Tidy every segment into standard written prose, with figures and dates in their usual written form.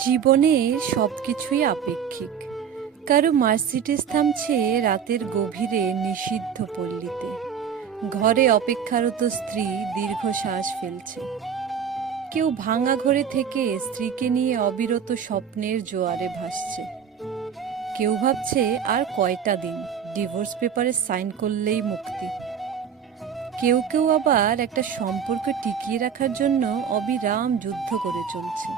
জীবনের সবকিছুই আপেক্ষিক। কারো মার্সিডিজ থামছে রাতের গভীরে নিষিদ্ধ পল্লীতে, ঘরে অপেক্ষারত স্ত্রী দীর্ঘশ্বাস ফেলছে। কেউ ভাঙা ঘরে থেকে স্ত্রীকে নিয়ে অবিরত স্বপ্নের জোয়ারে ভাসছে। কেউ ভাবছে আর কয়টা দিন ডিভোর্স পেপারে সাইন করলেই মুক্তি। কেউ কেউ আবার একটা সম্পর্ক টিকিয়ে রাখার জন্য অবিরাম যুদ্ধ করে চলছে।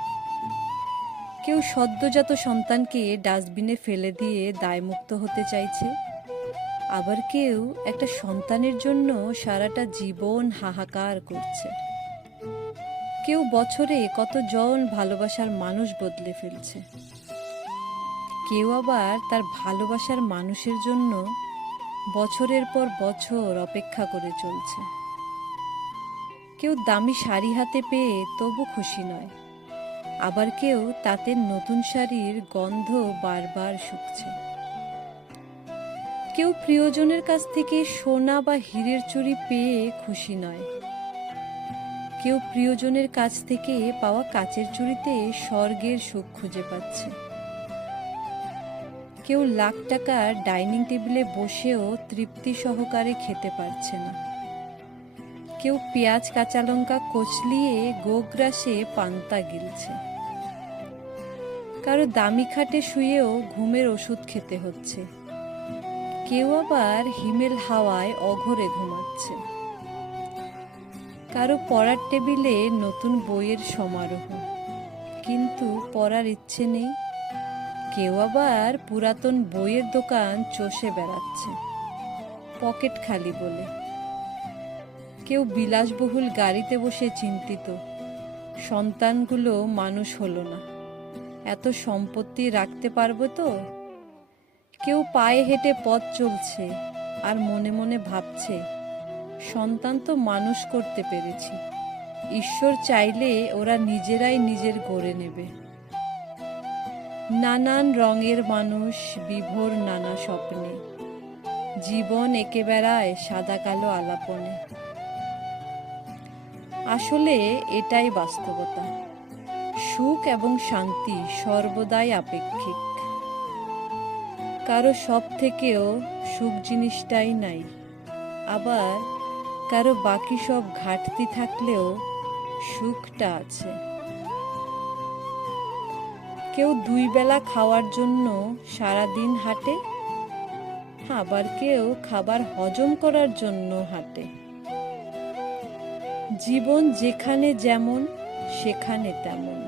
কেউ সদ্যজাত সন্তানকে ডাস্টবিনে ফেলে দিয়ে দায়মুক্ত হতে চাইছে, আবার কেউ একটা সন্তানের জন্য সারাটা জীবন হাহাকার করছে। কেউ বছরে কতজন ভালোবাসার মানুষ বদলে ফেলছে, কেউ আবার তার ভালোবাসার মানুষের জন্য বছরের পর বছর অপেক্ষা করে চলছে। কেউ দামি শাড়ি হাতে পেয়ে তবু খুশি নয়, আবার কেউ তাতে নতুন শাড়ির গন্ধ বারবার শুকছে। কেউ প্রিয়জনের কাছ থেকে সোনা বা হীরের চুড়ি পেয়ে খুশি নয়, কেউ প্রিয়জনের কাছ থেকে পাওয়া কাচের চুড়িতে স্বর্গের সুখ খুঁজে পাচ্ছে। কেউ লাখ টাকার ডাইনিং টেবিলে বসেও তৃপ্তি সহকারে খেতে পারছে না। কেউ পেঁয়াজ কাঁচা লঙ্কা কচলিয়ে গোগ্রাসে পান্তা গিলছে। কারো দামি খাটে শুয়েও ঘুমের ওষুধ খেতে হচ্ছে, কেউ আবার হিমেল হাওয়ায় অঘরে ঘুমাচ্ছে। কারো পড়ার টেবিলে নতুন বইয়ের সমারোহ, কিন্তু পড়ার ইচ্ছে নেই। কেউ আবার পুরাতন বইয়ের দোকান চষে বেড়াচ্ছে, পকেট খালি বলে। কেউ বিলাসবহুল গাড়িতে বসে চিন্তিত, সন্তানগুলো মানুষ হলো না, এত সম্পত্তি রাখতে পারবো তো। কেউ পায়ে হেঁটে পথ চলছে আর মনে মনে ভাবছে, সন্তান তো মানুষ করতে পেরেছি, ঈশ্বর চাইলে ওরা নিজেরাই নিজের গড়ে নেবে। নানান রঙের মানুষ বিভোর নানা স্বপ্নে, জীবন এঁকে বেড়ায় সাদা কালো আলাপনে। আসলে এটাই বাস্তবতা, সুখ এবং শান্তি সর্বদাই আপেক্ষিক। কারো সব থেকেও সুখ জিনিসটাই নাই, আবার কারো বাকি সব ঘাটতি থাকলেও সুখটা আছে। কেউ 2 বেলা খাওয়ার জন্য সারাদিন হাঁটে, আবার কেউ খাবার হজম করার জন্য হাঁটে। জীবন যেখানে যেমন সেখানে তেমন।